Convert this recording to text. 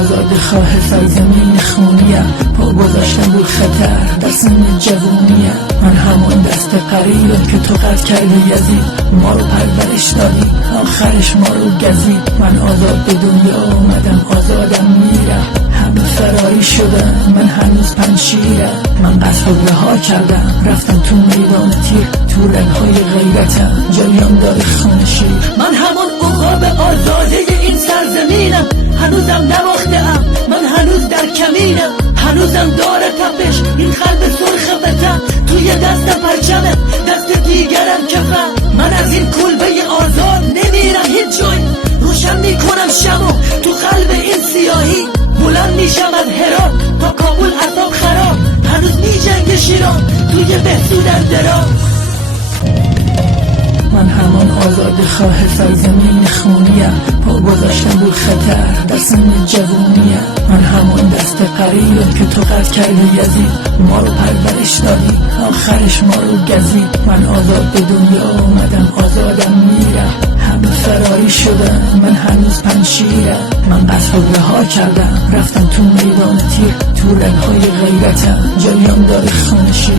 آزاد خواه سرزمین خونیم، پا گذاشتم رو خطر در سن جوونیم. من همون دست قریبم که تو قد کردی یزید، ما رو پرورش دادی آخرش ما رو گزید. من آزاد به دنیا آمدم آزادم میرم، همه فراری شدن من هنوز پنشیرم. من قصد رو رها کردم رفتم تو میدان تیر، تو رنگهای غیرتم جریان داره خون شیر. من همون عقاب آزاده این سرزمینم، هنوزم نباخته‌ام من هنوز در کمینم. هنوزم داره تپش این قلب سرخ وطن، توی دستم پرچمه دست دیگرم کفن. من از این کلبه آزاد نمیرم هیچ جای، روشن میکنم شمو تو قلب این سیاهی. بلند میشم از هرات تا کابل اعصاب خراب، هنوز میجنگ شیران توی بهسودن دراب. من همان آزاد خواه سرزمین خونیم، پا گذاشتم رو خطر در سن جوونیم. من همان دست قریبم که تو قد کردی یزید، ما رو پرورش دادی آخرش ما رو گزید. من آزاد به دنیا آمدم آزادم میرم، همه فراری شدن من هنوز پنشیرم. من قصد رو رها کردم رفتم تو میدان تیر، تو رنگهای غیرتم جریان داره خون شیر.